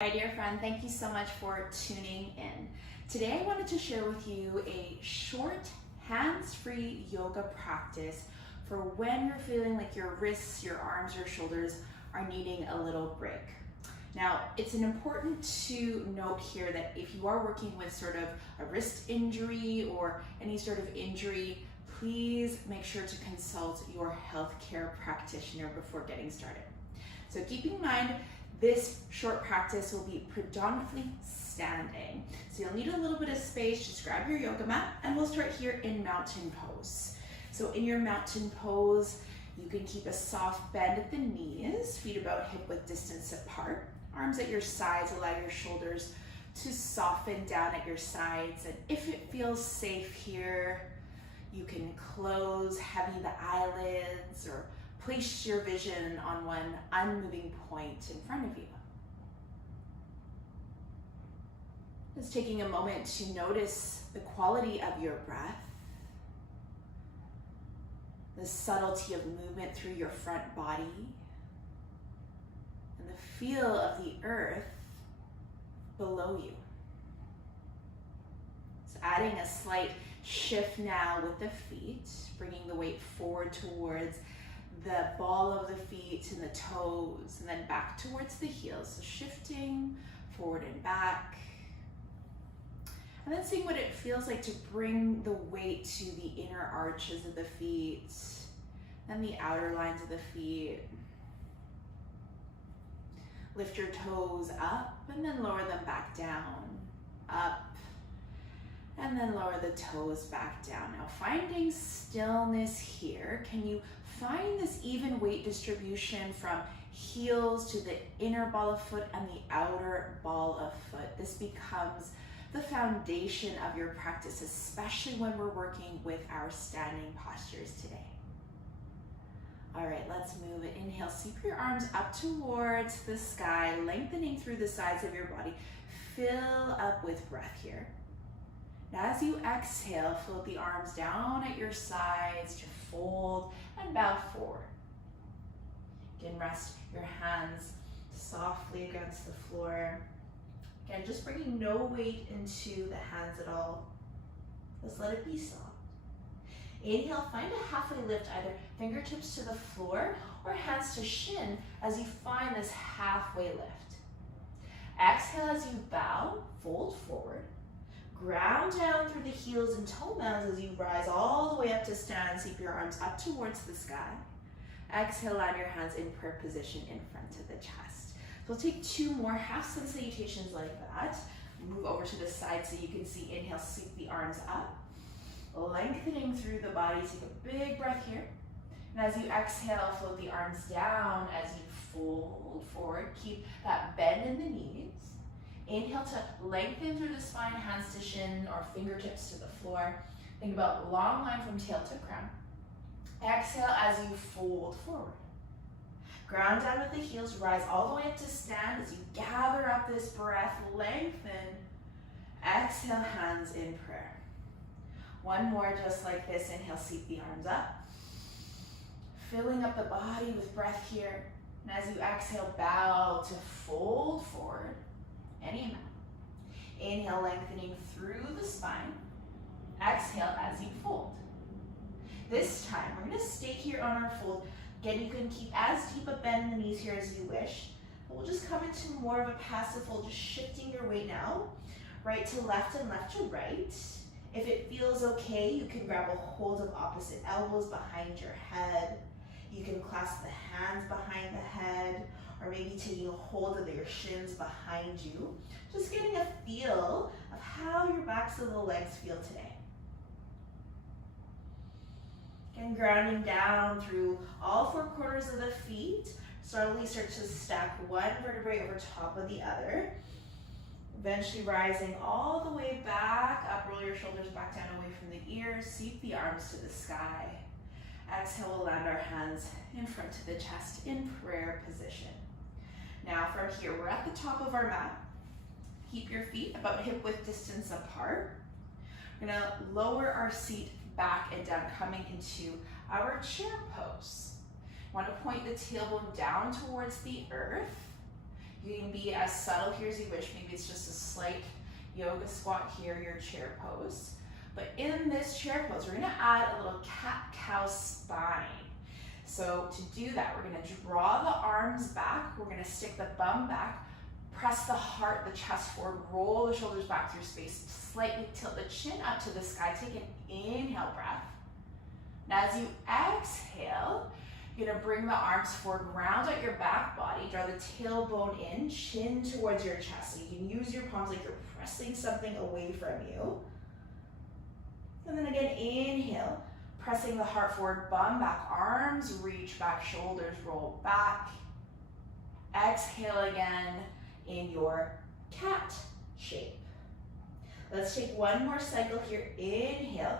Hi dear friend, thank you so much for tuning in. Today I wanted to share with you a short hands-free yoga practice for when you're feeling like your wrists, your arms, your shoulders are needing a little break. Now, it's important to note here that if you are working with sort of a wrist injury or any sort of injury, please make sure to consult your healthcare practitioner before getting started. So keep in mind, this short practice will be predominantly standing. So you'll need a little bit of space. Just grab your yoga mat and we'll start here in mountain pose. So in your mountain pose, you can keep a soft bend at the knees, feet about hip width distance apart, arms at your sides, allow your shoulders to soften down at your sides. And if it feels safe here, you can close heavy the eyelids or place your vision on one unmoving point in front of you. Just taking a moment to notice the quality of your breath, the subtlety of movement through your front body, and the feel of the earth below you. So adding a slight shift now with the feet, bringing the weight forward towards the ball of the feet and the toes, and then back towards the heels. So shifting forward and back. And then seeing what it feels like to bring the weight to the inner arches of the feet, then the outer lines of the feet. Lift your toes up and then lower them back down. Up and then lower the toes back down. Now finding stillness here, can you find this even weight distribution from heels to the inner ball of foot and the outer ball of foot? This becomes the foundation of your practice, especially when we're working with our standing postures today. All right, let's move it. Inhale, sweep your arms up towards the sky, lengthening through the sides of your body. Fill up with breath here. Now as you exhale, float the arms down at your sides to fold and bow forward. You can rest your hands softly against the floor. Again, just bringing no weight into the hands at all. Just let it be soft. Inhale, find a halfway lift, either fingertips to the floor or hands to shin as you find this halfway lift. Exhale as you bow, fold forward. Ground down through the heels and toe mounds as you rise all the way up to stand. Sweep your arms up towards the sky. Exhale, land your hands in prayer position in front of the chest. So we'll take two more half sun salutations like that. Move over to the side so you can see. Inhale, sweep the arms up. Lengthening through the body. Take a big breath here. And as you exhale, float the arms down as you fold forward. Keep that bend in the knees. Inhale to lengthen through the spine, hands to shin or fingertips to the floor. Think about long line from tail to crown. Exhale as you fold forward. Ground down with the heels, rise all the way up to stand as you gather up this breath, lengthen. Exhale, hands in prayer. One more just like this. Inhale, sweep the arms up. Filling up the body with breath here. And as you exhale, bow to fold forward. Any amount. Inhale, lengthening through the spine. Exhale as you fold. This time, we're going to stay here on our fold. Again, you can keep as deep a bend in the knees here as you wish. But we'll just come into more of a passive fold, just shifting your weight now. Right to left and left to right. If it feels okay, you can grab a hold of opposite elbows behind your head. You can clasp the hands behind the head, or maybe taking a hold of your shins behind you. Just getting a feel of how your backs of the legs feel today. Again, grounding down through all four corners of the feet. Slowly start to stack one vertebrae over top of the other. Eventually rising all the way back up, roll your shoulders back down away from the ears, sweep the arms to the sky. Exhale, we'll land our hands in front of the chest in prayer position. Now from here, we're at the top of our mat. Keep your feet about hip width distance apart. We're gonna lower our seat back and down, coming into our chair pose. Want to point the tailbone down towards the earth. You can be as subtle here as you wish. Maybe it's just a slight yoga squat here, your chair pose. But in this chair pose, we're gonna add a little cat-cow spine. So to do that, we're gonna draw the arms back. We're gonna stick the bum back, press the heart, the chest forward, roll the shoulders back through space, slightly tilt the chin up to the sky. Take an inhale breath. Now as you exhale, you're gonna bring the arms forward, round out your back body, draw the tailbone in, chin towards your chest. So you can use your palms like you're pressing something away from you. And then again, inhale, pressing the heart forward, bum back, arms reach back, shoulders roll back. Exhale again in your cat shape. Let's take one more cycle here. Inhale,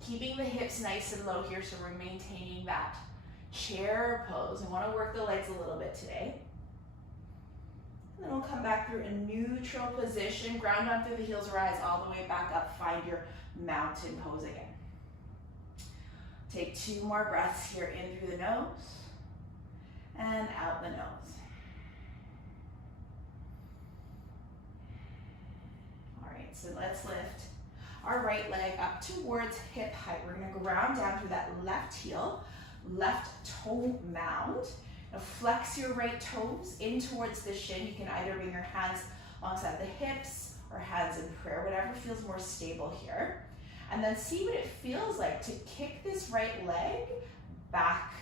keeping the hips nice and low here, so we're maintaining that chair pose. I want to work the legs a little bit today. And then we'll come back through a neutral position, ground down through the heels, rise all the way back up, find your mountain pose again. Take 2 more breaths here, in through the nose and out the nose. All right, so let's lift our right leg up towards hip height. We're gonna ground down through that left heel, left toe mound. Now flex your right toes in towards the shin. You can either bring your hands alongside the hips or hands in prayer, whatever feels more stable here. And then see what it feels like to kick this right leg back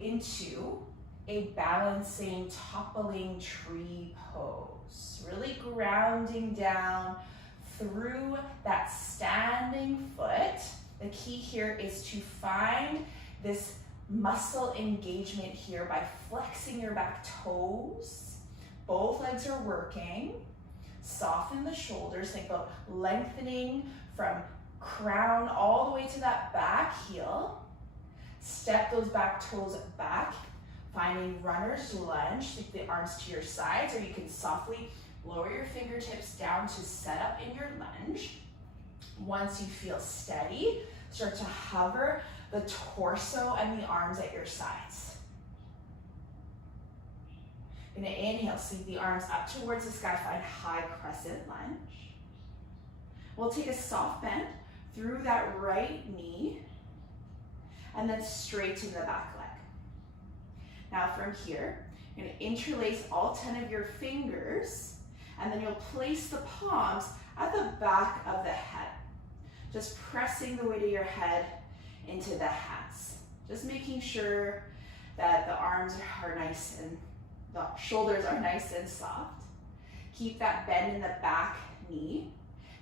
into a balancing, toppling tree pose. Really grounding down through that standing foot. The key here is to find this muscle engagement here by flexing your back toes. Both legs are working. Soften the shoulders. Think about lengthening from crown all the way to that back heel. Step those back toes back, finding runner's lunge. Take the arms to your sides, or you can softly lower your fingertips down to set up in your lunge. Once you feel steady, start to hover the torso and the arms at your sides. You're gonna inhale, sweep the arms up towards the sky, find high crescent lunge. We'll take a soft bend through that right knee and then straighten the back leg. Now from here, you're gonna interlace all 10 of your fingers, and then you'll place the palms at the back of the head. Just pressing the weight of your head into the hands. Just making sure that the arms are nice and the shoulders are nice and soft. Keep that bend in the back knee.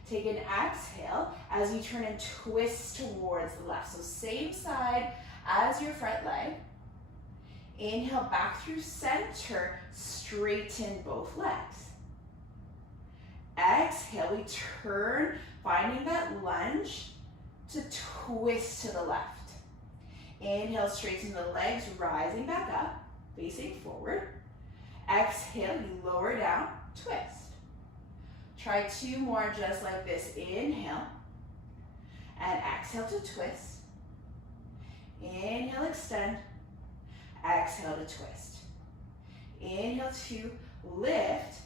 Take an exhale as you turn and twist towards the left. So same side as your front leg. Inhale back through center, straighten both legs. Exhale, we turn, finding that lunge to twist to the left. Inhale, straighten the legs, rising back up, facing forward. Exhale, you lower down, twist. Try 2 more just like this. Inhale, and exhale to twist. Inhale, extend. Exhale to twist. Inhale to lift.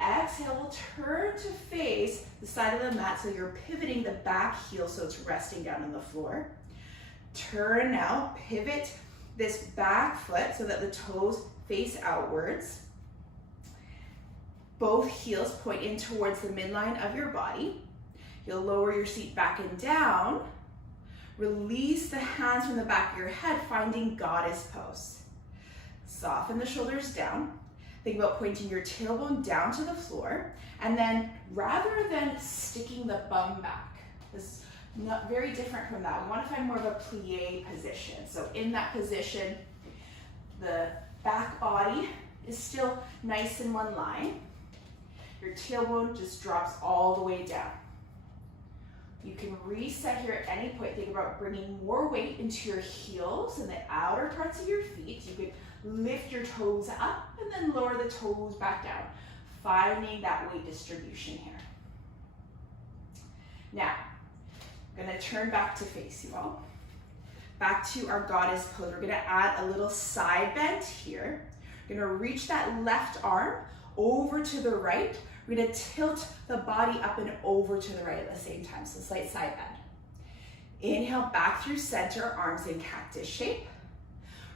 Exhale, we'll turn to face the side of the mat so you're pivoting the back heel so it's resting down on the floor. Turn now, pivot this back foot so that the toes face outwards. Both heels point in towards the midline of your body. You'll lower your seat back and down. Release the hands from the back of your head, finding goddess pose. Soften the shoulders down. Think about pointing your tailbone down to the floor, and then rather than sticking the bum back, this is not very different from that. We want to find more of a plie position. So in that position, the back body is still nice in one line. Your tailbone just drops all the way down. You can reset here at any point. Think about bringing more weight into your heels and the outer parts of your feet. You could lift your toes up and then lower the toes back down, finding that weight distribution here. Now, I'm gonna turn back to face you all. Back to our goddess pose. We're gonna add a little side bend here. You're gonna reach that left arm over to the right. We're gonna tilt the body up and over to the right at the same time, so slight side bend. Inhale, back through center, arms in cactus shape.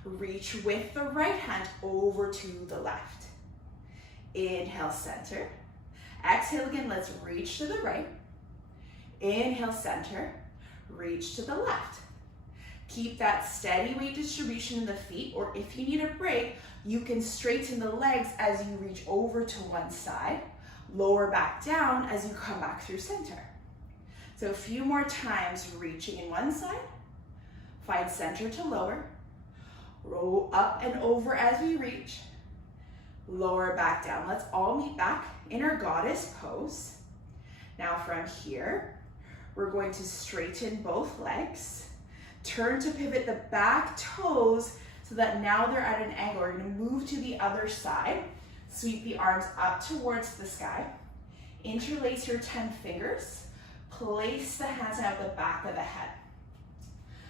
Reach with the right hand over to the left. Inhale, center. Exhale again, let's reach to the right. Inhale, center. Reach to the left. Keep that steady weight distribution in the feet, or if you need a break, you can straighten the legs as you reach over to one side, lower back down as you come back through center. So a few more times, reaching in one side, find center to lower, roll up and over as we reach, lower back down. Let's all meet back in our goddess pose. Now from here, we're going to straighten both legs, turn to pivot the back toes so that now they're at an angle. We're gonna move to the other side, sweep the arms up towards the sky, interlace your 10 fingers, place the hands out the back of the head.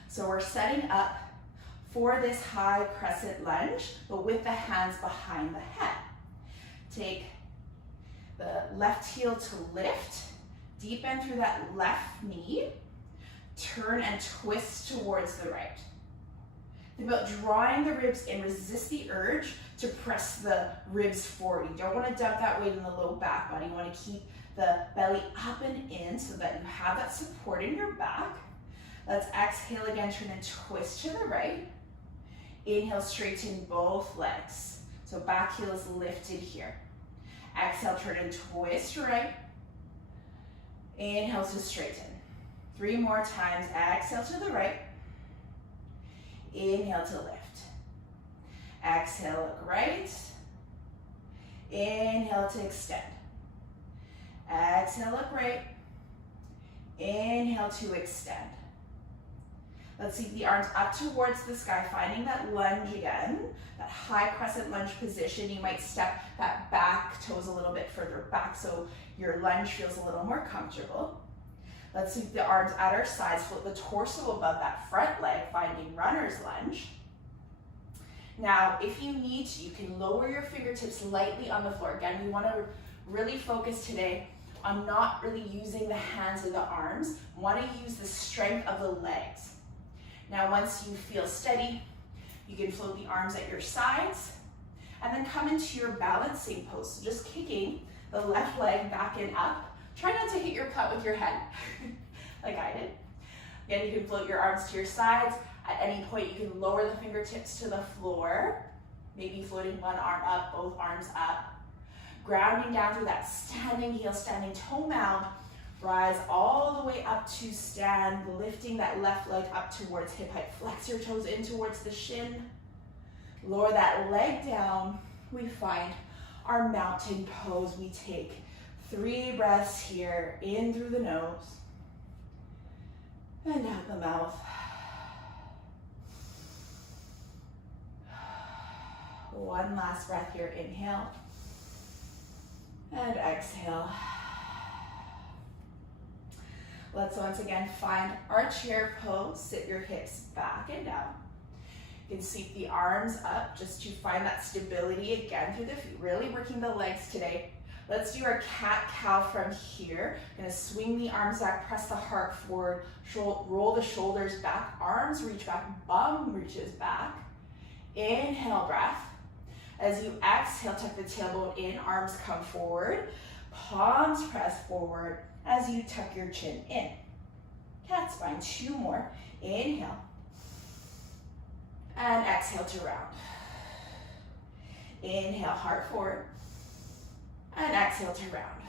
So we're setting up for this high crescent lunge, but with the hands behind the head. Take the left heel to lift, deep bend through that left knee, turn and twist towards the right. Think about drawing the ribs in, resist the urge to press the ribs forward. You don't want to dump that weight in the low back body. You want to keep the belly up and in so that you have that support in your back. Let's exhale again, turn and twist to the right. Inhale, straighten both legs. So back heel is lifted here. Exhale, turn and twist right. Inhale to straighten. 3 more times. Exhale to the right. Inhale to lift. Exhale, look right. Inhale to extend. Exhale, look right. Inhale to extend. Let's sweep the arms up towards the sky, finding that lunge again, that high crescent lunge position. You might step that back toes a little bit further back so your lunge feels a little more comfortable. Let's sweep the arms at our sides, flip the torso above that front leg, finding runner's lunge. Now, if you need to, you can lower your fingertips lightly on the floor. Again, we want to really focus today on not really using the hands or the arms. We want to use the strength of the legs. Now, once you feel steady, you can float the arms at your sides and then come into your balancing pose. So just kicking the left leg back and up. Try not to hit your butt with your head, like I did. Again, you can float your arms to your sides. At any point, you can lower the fingertips to the floor, maybe floating one arm up, both arms up. Grounding down through that standing heel, standing toe mound. Rise all the way up to stand, lifting that left leg up towards hip height. Flex your toes in towards the shin. Lower that leg down. We find our mountain pose. We take 3 breaths here, in through the nose and out the mouth. One last breath here, inhale and exhale. Let's once again find our chair pose. Sit your hips back and down. You can sweep the arms up just to find that stability again through the feet. Really working the legs today. Let's do our cat-cow from here. Gonna swing the arms back, press the heart forward, roll the shoulders back, arms reach back, bum reaches back. Inhale, breath. As you exhale, tuck the tailbone in, arms come forward, palms press forward as you tuck your chin in. Cat spine, 2 more. Inhale. And exhale to round. Inhale, heart forward. And exhale to round.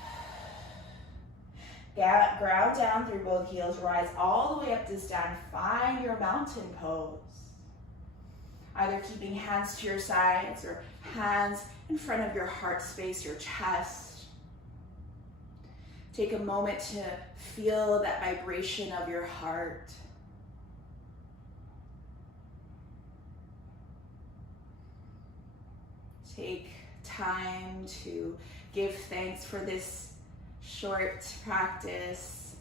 Ground down through both heels, rise all the way up to stand. Find your mountain pose. Either keeping hands to your sides or hands in front of your heart space, your chest. Take a moment to feel that vibration of your heart. Take time to give thanks for this short practice.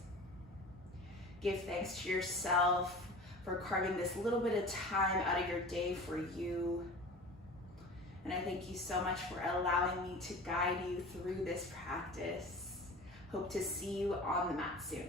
Give thanks to yourself for carving this little bit of time out of your day for you. And I thank you so much for allowing me to guide you through this practice. Hope to see you on the mat soon.